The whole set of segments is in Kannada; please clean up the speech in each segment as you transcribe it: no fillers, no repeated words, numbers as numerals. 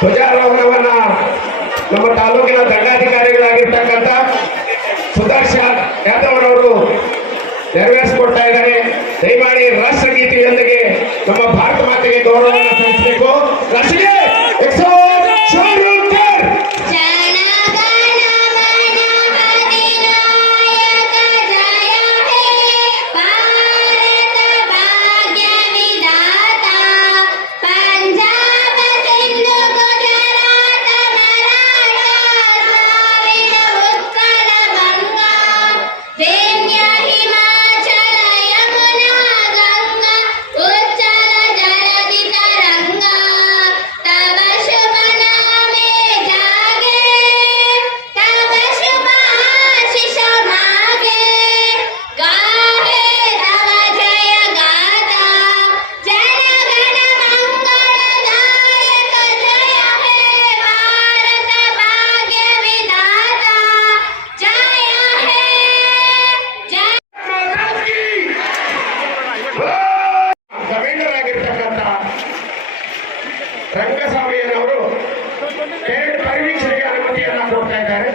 ಧ್ವಜಾರೋಹಣವನ್ನ ನಮ್ಮ ತಾಲೂಕಿನ ದಂಡಾಧಿಕಾರಿಗಳಾಗಿರ್ತಕ್ಕಂಥ ಸುದರ್ಶನ್ ಯಾದವ್ ಅವರು ನೆರವೇರಿಸಿಕೊಡ್ತಾ ಇದ್ದಾರೆ. ದಯಮಾಡಿ ರಾಷ್ಟ್ರಗೀತೆಯೊಂದಿಗೆ ನಮ್ಮ ಭಾರತ ಮಾತೆಗೆ ಗೌರವವನ್ನು ಸಲ್ಲಿಸಬೇಕು. ರಾಷ್ಟ್ರೀಯ ರಂಗಸ್ವಾಮಿಯವರು ಪರಿವೀಕ್ಷಣೆಗೆ ಅನುಮತಿಯನ್ನು ಕೊಡ್ತಾ ಇದ್ದಾರೆ.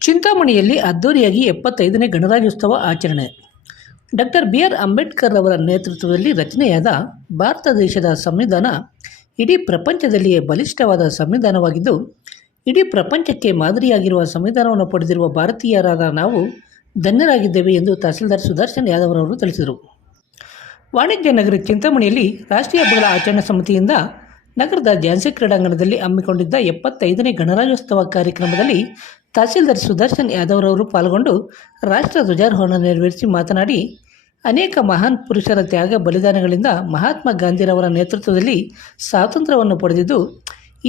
ಚಿಂತಾಮಣಿಯಲ್ಲಿ ಅದ್ದೂರಿಯಾಗಿ 75ನೇ ಗಣರಾಜ್ಯೋತ್ಸವ ಆಚರಣೆ. ಡಾಕ್ಟರ್ BR ಅಂಬೇಡ್ಕರ್ ಅವರ ನೇತೃತ್ವದಲ್ಲಿ ರಚನೆಯಾದ ಭಾರತ ದೇಶದ ಸಂವಿಧಾನ ಇಡೀ ಪ್ರಪಂಚದಲ್ಲಿಯೇ ಬಲಿಷ್ಠವಾದ ಸಂವಿಧಾನವಾಗಿದ್ದು, ಇಡೀ ಪ್ರಪಂಚಕ್ಕೆ ಮಾದರಿಯಾಗಿರುವ ಸಂವಿಧಾನವನ್ನು ಪಡೆದಿರುವ ಭಾರತೀಯರಾದ ನಾವು ಧನ್ಯರಾಗಿದ್ದೇವೆ ಎಂದು ತಹಸೀಲ್ದಾರ್ ಸುದರ್ಶನ್ ಯಾದವ್ ಅವರು ತಿಳಿಸಿದರು. ವಾಣಿಜ್ಯ ನಗರ ಚಿಂತಾಮಣಿಯಲ್ಲಿ ರಾಷ್ಟ್ರೀಯ ಹಬ್ಬಗಳ ಆಚರಣಾ ಸಮಿತಿಯಿಂದ ನಗರದ ಝಾನ್ಸಿ ಕ್ರೀಡಾಂಗಣದಲ್ಲಿ ಹಮ್ಮಿಕೊಂಡಿದ್ದ 75ನೇ ಗಣರಾಜ್ಯೋತ್ಸವ ಕಾರ್ಯಕ್ರಮದಲ್ಲಿ ತಹಸೀಲ್ದಾರ್ ಸುದರ್ಶನ್ ಯಾದವ್ ಅವರು ಪಾಲ್ಗೊಂಡು ರಾಷ್ಟ್ರ ಧ್ವಜಾರೋಹಣ ನೆರವೇರಿಸಿ ಮಾತನಾಡಿ, ಅನೇಕ ಮಹಾನ್ ಪುರುಷರ ತ್ಯಾಗ ಬಲಿದಾನಗಳಿಂದ ಮಹಾತ್ಮ ಗಾಂಧಿರವರ ನೇತೃತ್ವದಲ್ಲಿ ಸ್ವಾತಂತ್ರ್ಯವನ್ನು ಪಡೆದಿದ್ದು,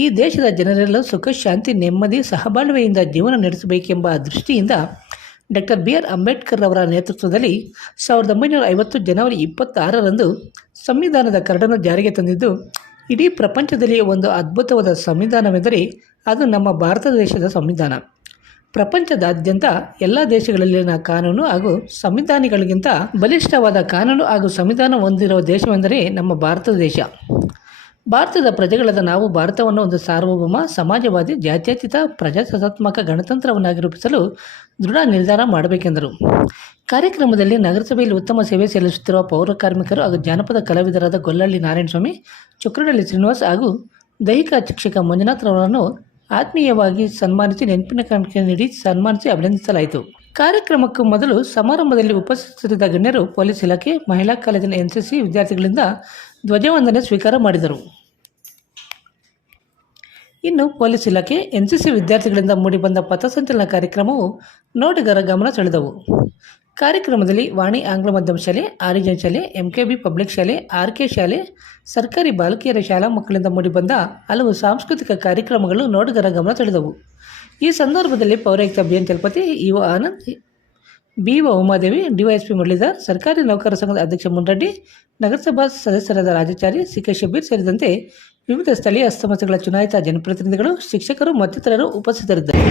ಈ ದೇಶದ ಜನರೆಲ್ಲ ಸುಖ ಶಾಂತಿ ನೆಮ್ಮದಿ ಸಹಬಾಳ್ವೆಯಿಂದ ಜೀವನ ನಡೆಸಬೇಕೆಂಬ ದೃಷ್ಟಿಯಿಂದ ಡಾಕ್ಟರ್ BR ಅಂಬೇಡ್ಕರ್ ಅವರ ನೇತೃತ್ವದಲ್ಲಿ 1950 ಜನವರಿ 26ರಂದು ಸಂವಿಧಾನದ ಕರಡನ್ನು ಜಾರಿಗೆ ತಂದಿದ್ದು, ಇಡೀ ಪ್ರಪಂಚದಲ್ಲಿ ಒಂದು ಅದ್ಭುತವಾದ ಸಂವಿಧಾನವೆಂದರೆ ಅದು ನಮ್ಮ ಭಾರತ ದೇಶದ ಸಂವಿಧಾನ. ಪ್ರಪಂಚದಾದ್ಯಂತ ಎಲ್ಲ ದೇಶಗಳಲ್ಲಿನ ಕಾನೂನು ಹಾಗೂ ಸಂವಿಧಾನಗಳಿಗಿಂತ ಬಲಿಷ್ಠವಾದ ಕಾನೂನು ಹಾಗೂ ಸಂವಿಧಾನ ಹೊಂದಿರುವ ದೇಶವೆಂದರೆ ನಮ್ಮ ಭಾರತ ದೇಶ. ಭಾರತದ ಪ್ರಜೆಗಳಾದ ನಾವು ಭಾರತವನ್ನು ಒಂದು ಸಾರ್ವಭೌಮ, ಸಮಾಜವಾದಿ, ಜಾತ್ಯತೀತ, ಪ್ರಜಾಸತ್ತಾತ್ಮಕ ಗಣತಂತ್ರವನ್ನಾಗಿ ರೂಪಿಸಲು ದೃಢ ನಿರ್ಧಾರ ಮಾಡಬೇಕೆಂದರು. ಕಾರ್ಯಕ್ರಮದಲ್ಲಿ ನಗರಸಭೆಯಲ್ಲಿ ಉತ್ತಮ ಸೇವೆ ಸಲ್ಲಿಸುತ್ತಿರುವ ಪೌರ ಕಾರ್ಮಿಕರು ಹಾಗೂ ಜಾನಪದ ಕಲಾವಿದರಾದ ಗೊಲ್ಲಹಳ್ಳಿ ನಾರಾಯಣಸ್ವಾಮಿ, ಚುಕ್ರಡಳ್ಳಿ ಶ್ರೀನಿವಾಸ್ ಹಾಗೂ ದೈಹಿಕ ಶಿಕ್ಷಕ ಮಂಜುನಾಥ್ ಅವರನ್ನು ಆತ್ಮೀಯವಾಗಿ ಸನ್ಮಾನಿಸಿ ನೆನಪಿನ ಕಾಣಿಕೆ ನೀಡಿ ಸನ್ಮಾನಿಸಿ ಅಭಿನಂದಿಸಲಾಯಿತು. ಕಾರ್ಯಕ್ರಮಕ್ಕೂ ಮೊದಲು ಸಮಾರಂಭದಲ್ಲಿ ಉಪಸ್ಥಿತರಿದ್ದ ಗಣ್ಯರು ಪೊಲೀಸ್ ಇಲಾಖೆ, ಮಹಿಳಾ ಕಾಲೇಜಿನ NCC ವಿದ್ಯಾರ್ಥಿಗಳಿಂದ ಧ್ವಜವಂದನೆ ಸ್ವೀಕಾರ ಮಾಡಿದರು. ಇನ್ನು ಪೊಲೀಸ್ ಇಲಾಖೆ, NCC ವಿದ್ಯಾರ್ಥಿಗಳಿಂದ ಮೂಡಿಬಂದ ಪಥಸಂಚಲನ ಕಾರ್ಯಕ್ರಮವು ನೋಡುಗರ ಗಮನ ಸೆಳೆದವು. ಕಾರ್ಯಕ್ರಮದಲ್ಲಿ ವಾಣಿ ಆಂಗ್ಲ ಮಾಧ್ಯಮ ಶಾಲೆ, ಆರಿಜನ್ ಶಾಲೆ, MKB ಪಬ್ಲಿಕ್ ಶಾಲೆ, RK ಶಾಲೆ, ಸರ್ಕಾರಿ ಬಾಲಕಿಯರ ಶಾಲಾ ಮಕ್ಕಳಿಂದ ಮೂಡಿಬಂದ ಹಲವು ಸಾಂಸ್ಕೃತಿಕ ಕಾರ್ಯಕ್ರಮಗಳು ನೋಡುಗರ ಗಮನ ಸೆಳೆದವು. ಈ ಸಂದರ್ಭದಲ್ಲಿ ಪೌರಾಯುಕ್ತ BN Chalapathi, EO Anand, BO Umadevi, DYSP Muralidhar, ಸರ್ಕಾರಿ ನೌಕರರ ಸಂಘದ ಅಧ್ಯಕ್ಷ ಮುನ್ರೆಡ್ಡಿ, ನಗರಸಭಾ ಸದಸ್ಯರಾದ ರಾಜಾಚಾರಿ, CK ಶಬೀರ್ ಸೇರಿದಂತೆ ವಿವಿಧ ಸ್ಥಳೀಯ ಸಂಸ್ಥೆಗಳ ಚುನಾಯಿತ ಜನಪ್ರತಿನಿಧಿಗಳು, ಶಿಕ್ಷಕರು ಮತ್ತಿತರರು ಉಪಸ್ಥಿತರಿದ್ದರು.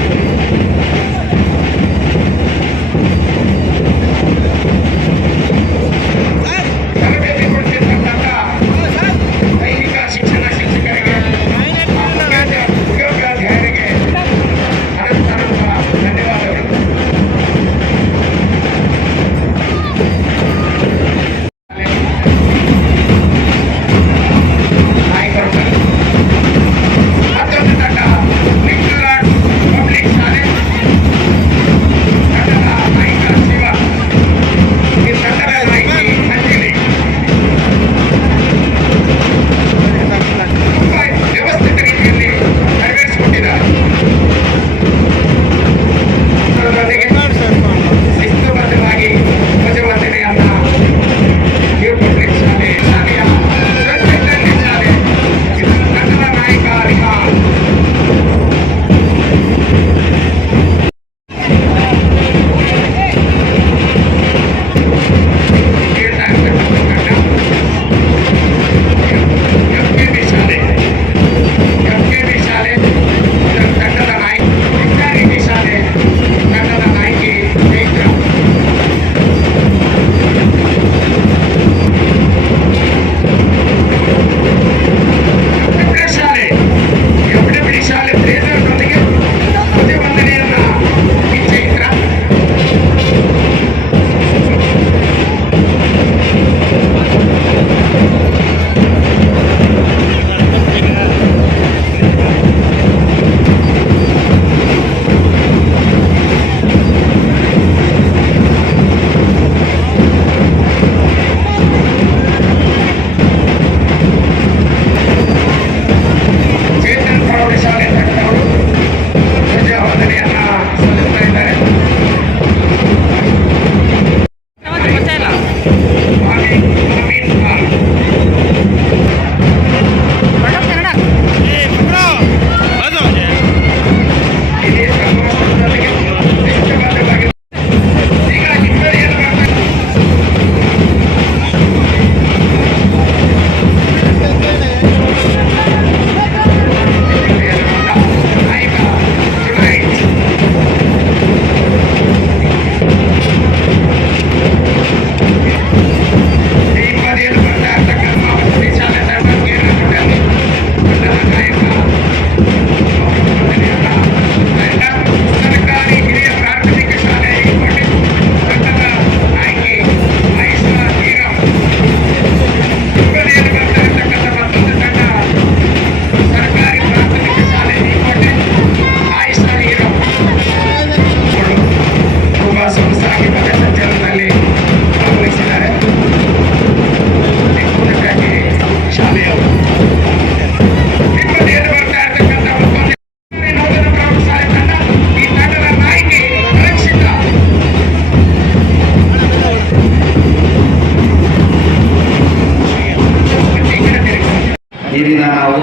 ಈ ದಿನ ನಾವು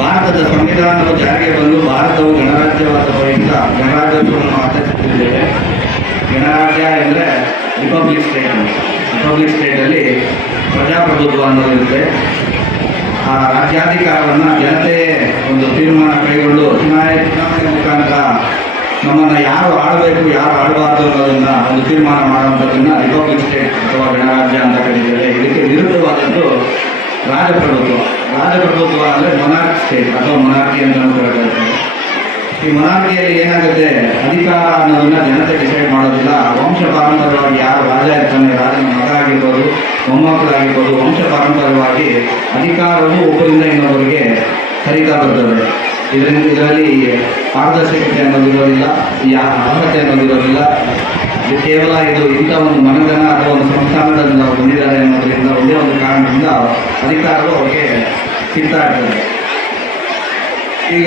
ಭಾರತದ ಸಂವಿಧಾನವು ಜಾರಿಗೆ ಬಂದು ಭಾರತವು ಗಣರಾಜ್ಯವಾದ ಬಳಿಕ ಗಣರಾಜ್ಯೋತ್ಸವವನ್ನು ಆಚರಿಸುತ್ತಿದ್ದೇವೆ. ಗಣರಾಜ್ಯ ಎಂದರೆ ರಿಪಬ್ಲಿಕ್ ಸ್ಟೇಟಲ್ಲಿ ಪ್ರಜಾಪ್ರಭುತ್ವ ಅನ್ನೋದಿರುತ್ತೆ. ಆ ರಾಜ್ಯಾಧಿಕಾರವನ್ನು ಜನತೆಯೇ ಒಂದು ತೀರ್ಮಾನ ಕೈಗೊಂಡು ಚುನಾವಣೆ ಮುಖಾಂತರ ನಮ್ಮನ್ನು ಯಾರು ಆಳಬೇಕು ಯಾರು ಆಳಬಾರ್ದು ಅನ್ನೋದನ್ನು ಒಂದು ತೀರ್ಮಾನ ಮಾಡುವಂಥದ್ದನ್ನು ರಿಪಬ್ಲಿಕ್ ಸ್ಟೇಟ್ ಅಥವಾ ಗಣರಾಜ್ಯ ಅಂತ ಕರೀತೇವೆ. ಇದಕ್ಕೆ ವಿರುದ್ಧವಾದದ್ದು ರಾಜಪ್ರಭುತ್ವ ಅಂದರೆ ಮೊನಾರ್ಕ್ ಸ್ಟೇಟ್ ಅಥವಾ ಮೊನಾರ್ಕಿ ಅಂತ ಕರೀತಾರೆ. ಈ ಮೊನಾರ್ಕಿಯಲ್ಲಿ ಏನಾಗುತ್ತೆ, ಅಧಿಕಾರ ಅನ್ನೋದನ್ನ ಜನತೆ ಡಿಸೈಡ್ ಮಾಡೋದಿಲ್ಲ. ವಂಶ ಪಾರಂಪರ್ಯವಾಗಿ ಯಾರು ರಾಜ ಇರ್ತಾನೆ, ರಾಜನ ಮಗ ಆಗಿರ್ಬೋದು, ಮೊಮ್ಮಕ್ಕಳಾಗಿರ್ಬೋದು, ವಂಶ ಪಾರಂಪರ್ಯವಾಗಿ ಅಧಿಕಾರವು ಒಬ್ಬರಿಂದ ಇನ್ನೊಬ್ಬರಿಗೆ ಹರಿತಾ ಬರ್ತದೆ. ಇದರಲ್ಲಿ ಪಾರದರ್ಶಕತೆ ಅನ್ನೋದಿರೋದಿಲ್ಲ, ಅರ್ಹತೆ ಅನ್ನೋದಿರೋದಿಲ್ಲ. ಇದು ಕೇವಲ ಇಂಥ ಒಂದು ಮನಗನ ಅಥವಾ ಒಂದು ಸಂಸ್ಥಾನದಲ್ಲಿ ನಾವು ಹೊಂದಿದ್ದಾರೆ ಅನ್ನೋದರಿಂದ ಒಂದೇ ಒಂದು ಕಾರಣದಿಂದ ಅಧಿಕಾರವು ಅವರಿಗೆ ಸಿಗ್ತಾ ಇರ್ತದೆ. ಈಗ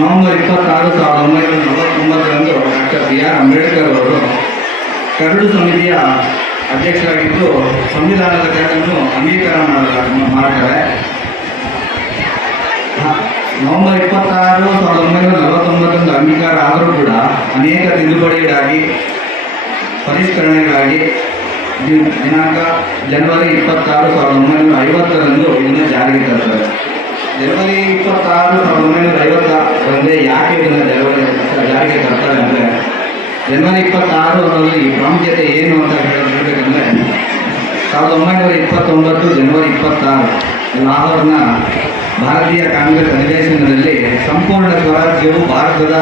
ನವೆಂಬರ್ 26, 1949ರಂದು ಡಾಕ್ಟರ್ BR ಅಂಬೇಡ್ಕರ್ ಅವರು ಕರಡು ಸಮಿತಿಯ ಅಧ್ಯಕ್ಷರಾಗಿದ್ದು ಸಂವಿಧಾನದ ಕರಡನ್ನು ಅಂಗೀಕಾರ ಮಾಡ್ತಾರೆ. ನವೆಂಬರ್ 26, 1949ರಂದು ಅಂಗೀಕಾರ ಆದರೂ ಕೂಡ ಅನೇಕ ತಿದ್ದುಪಡಿಗಳಾಗಿ ಪರಿಷ್ಕರಣೆಗಳಾಗಿ ದಿನಾಂಕ ಜನವರಿ 26, 1950ರಂದು ಇದನ್ನು ಜಾರಿಗೆ ತರ್ತಾರೆ. ಜನವರಿ 26, 1950ರಂದೇ ಯಾಕೆ ಇದನ್ನು ಜಾರಿಗೆ ತರ್ತಾರೆ ಅಂದರೆ, ಜನವರಿ 26 ಅನ್ನೋದು ಈ ಪ್ರಾಮುಖ್ಯತೆ ಏನು ಅಂತ ಹೇಳಬೇಕಂದ್ರೆ, 1929 ಜನವರಿ 26 ಲಾಹೋರ್ನ ಭಾರತೀಯ ಕಾಂಗ್ರೆಸ್ ಅಧಿವೇಶನದಲ್ಲಿ ಸಂಪೂರ್ಣ ಸ್ವರಾಜ್ಯವು ಭಾರತದ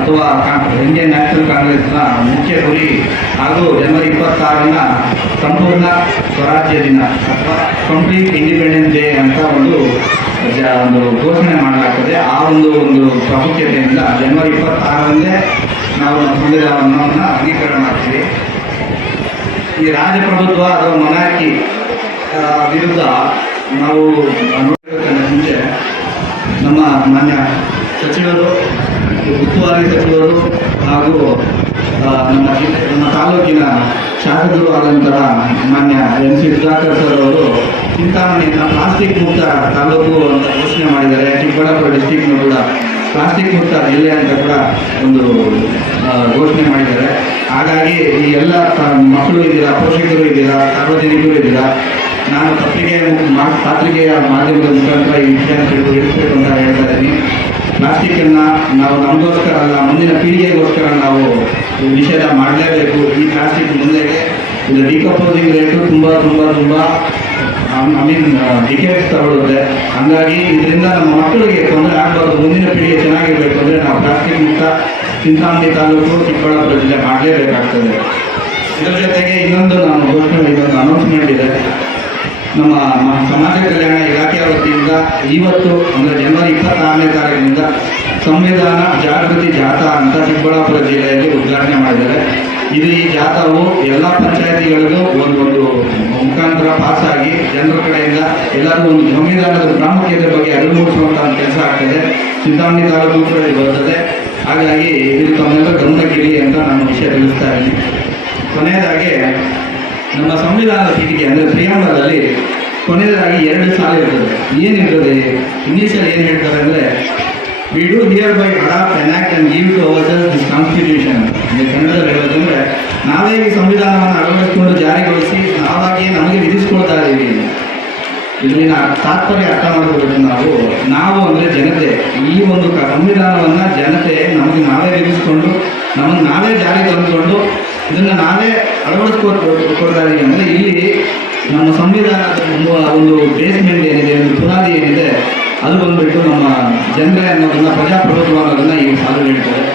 ಅಥವಾ ಇಂಡಿಯನ್ ನ್ಯಾಷನಲ್ ಕಾಂಗ್ರೆಸ್ನ ಮುಖ್ಯ ಗುರಿ ಹಾಗೂ ಜನವರಿ 26ನ ಸಂಪೂರ್ಣ ಸ್ವರಾಜ್ಯ ದಿನ ಅಥವಾ ಕಂಪ್ಲೀಟ್ ಇಂಡಿಪೆಂಡೆನ್ಸ್ ಡೇ ಅಂತ ಒಂದು ಘೋಷಣೆ ಮಾಡಲಾಗ್ತದೆ. ಆ ಒಂದು ಪ್ರಾಮುಖ್ಯತೆಯಿಂದ ಜನವರಿ 26ರಂದೇ ನಾವು ನಮ್ಮ ಸಂವಿಧಾನವನ್ನು ಅಂಗೀಕರಣ ಮಾಡ್ತೀವಿ. ಈ ರಾಜಪ್ರಭುತ್ವ ಅಥವಾ ಮೊನಾರ್ಕಿ ವಿರುದ್ಧ ನಾವು ನೋಡಬೇಕಂದ್ರೆ ಮುಂಚೆ ನಮ್ಮ ಮಾನ್ಯ ಸಚಿವರು, ಉಸ್ತುವಾರಿ ಸಚಿವರು ಹಾಗೂ ನಮ್ಮ ತಾಲೂಕಿನ ಶಾಸಕರು ಆದಂತಹ ಮಾನ್ಯ MC ಸುಧಾಕರ್ ಸರ್ ಅವರು ಚಿಂತಾಮಣಿಯಿಂದ ಪ್ಲಾಸ್ಟಿಕ್ ಮುಕ್ತ ತಾಲೂಕು ಅಂತ ಘೋಷಣೆ ಮಾಡಿದ್ದಾರೆ. ಚಿಕ್ಕಬಳ್ಳಾಪುರ ಡಿಸ್ಟಿಕ್ನು ಕೂಡ ಪ್ಲಾಸ್ಟಿಕ್ ಮುಕ್ತ ಜಿಲ್ಲೆ ಅಂತ ಕೂಡ ಒಂದು ಘೋಷಣೆ ಮಾಡಿದ್ದಾರೆ. ಹಾಗಾಗಿ ಈ ಎಲ್ಲ ಮಕ್ಕಳು ಇದ್ದೀರಾ, ಪೋಷಕರು ಇದ್ದೀರಾ, ಸಾರ್ವಜನಿಕರು ಇದ್ದೀರಾ, ನಾನು ಪತ್ರಿಕೆಯ ಮಾಧ್ಯಮದ ಮುಖಾಂತರ ಈ ವಿಷಯ ತಿಳಿಸಬೇಕು ಅಂತ ಹೇಳ್ತಾ ಇದ್ದೀನಿ. ಪ್ಲಾಸ್ಟಿಕ್ಕನ್ನು ನಾವು ನಮಗೋಸ್ಕರ ಅಲ್ಲ, ಮುಂದಿನ ಪೀಳಿಗೆಗೋಸ್ಕರ ನಾವು ನಿಷೇಧ ಮಾಡಲೇಬೇಕು. ಈ ಪ್ಲಾಸ್ಟಿಕ್ ಮುಂದೆಗೆ ಇದು ಡಿಕಂಪೋಸಿಂಗ್ ರೇಟು ತುಂಬ ಡಿಕೇಟ್ಸ್ ತಗೊಳ್ಳುತ್ತೆ. ಹಾಗಾಗಿ ಇದರಿಂದ ನಮ್ಮ ಮಕ್ಕಳಿಗೆ ತೊಂದರೆ ಆಗಬಾರ್ದು, ಮುಂದಿನ ಪೀಳಿಗೆ ಚೆನ್ನಾಗಿರಬೇಕು ಅಂದರೆ ನಾವು ಪ್ಲಾಸ್ಟಿಕ್ ಮುಕ್ತ ಚಿಂತಾಮಣಿ ತಾಲೂಕು, ಚಿಕ್ಕಬಳ್ಳಾಪುರ ಜಿಲ್ಲೆ ಮಾಡಲೇಬೇಕಾಗ್ತದೆ. ಇದರ ಜೊತೆಗೆ ಇನ್ನೊಂದು ಅನೌನ್ಸ್ಮೆಂಟ್ ಇದೆ. ನಮ್ಮ ಸಮಾಜ ಕಲ್ಯಾಣ ಇಲಾಖೆಯ ವತಿಯಿಂದ ಇವತ್ತು ಅಂದರೆ ಜನವರಿ 26ನೇ ತಾರೀಕಿನಿಂದ ಸಂವಿಧಾನ ಜಾಗೃತಿ ಜಾಥಾ ಅಂತ ಚಿಕ್ಕಬಳ್ಳಾಪುರ ಜಿಲ್ಲೆಯಲ್ಲಿ ಉದ್ಘಾಟನೆ ಮಾಡಿದ್ದಾರೆ. ಈ ಜಾಥಾವು ಎಲ್ಲ ಪಂಚಾಯತಿಗಳಿಗೂ ಒಂದು ಮುಖಾಂತರ ಪಾಸಾಗಿ ಜನರ ಕಡೆಯಿಂದ ಎಲ್ಲರಿಗೂ ಒಂದು ಸಂವಿಧಾನದ ಪ್ರಾಮುಖ್ಯತೆ ಬಗ್ಗೆ ಅರಿವು ಮೂಡಿಸುವಂತಹ ಕೆಲಸ ಆಗ್ತದೆ. ಚಿಂತಾಮಣಿ ತಾಲೂಕು ಕೂಡ ಇದು ಬರ್ತದೆ. ಹಾಗಾಗಿ ಇದು ತಮ್ಮೆಲ್ಲ ಗಮನಕ್ಕಿರಲಿ ಅಂತ ನಾನು ವಿಷಯ ತಿಳಿಸ್ತಾ ಇದ್ದೀನಿ. ಕೊನೆಯದಾಗಿ ನಮ್ಮ ಸಂವಿಧಾನದ ಪೀಠಿಕೆ ಅಂದರೆ ಪ್ರಿಯಾಂಬಲಲ್ಲಿ ಕೊನೆಯದಾಗಿ 2 ಸಾಲು ಇರ್ತದೆ. ಏನಿರ್ತದೆ ಇಂಗ್ಲೀಷಲ್ಲಿ ಏನು ಹೇಳ್ತಾರೆ ಅಂದರೆ, we do hereby adopt enact and give to ourselves this constitution. ಕನ್ನಡದಲ್ಲಿ ಹೇಳೋದಂದರೆ, ನಾವೇ ಈ ಸಂವಿಧಾನವನ್ನು ಅಳವಡಿಸಿಕೊಂಡು ಜಾರಿಗೊಳಿಸಿ ನಾವಾಗಿಯೇ ನಮಗೆ ವಿಧಿಸ್ಕೊಳ್ತಾ ಇದ್ದೀವಿ. ಇದರಿಂದ ತಾತ್ಪರ್ಯ ಅರ್ಥ ಮಾಡ್ಕೋಬೇಕು. ನಾವು ಅಂದರೆ ಜನತೆ, ಈ ಒಂದು ಸಂವಿಧಾನವನ್ನು ಜನತೆ ನಮಗೆ ನಾವೇ ವಿಧಿಸ್ಕೊಂಡು ನಮಗೆ ನಾವೇ ಜಾರಿ ತಂದುಕೊಂಡು ಇದನ್ನು ನಾವೇ ಅಳವಡಿಸ್ಕೊಡ್ತಾ ಇದ್ದೀವಿ. ಅಂದರೆ ಇಲ್ಲಿ ನಮ್ಮ ಸಂವಿಧಾನದ ಒಂದು ಬೇಸ್ಮೆಂಟ್ ಏನಿದೆ, ಒಂದು ಪುನಾದಿ ಏನಿದೆ, ಅದು ಬಂದುಬಿಟ್ಟು ನಮ್ಮ ಜನರೇ ಅನ್ನೋದನ್ನು, ಪ್ರಜಾಪ್ರಭುತ್ವ ಅನ್ನೋದನ್ನು ಈ ಸಾಲು ಹೇಳ್ತಾರೆ.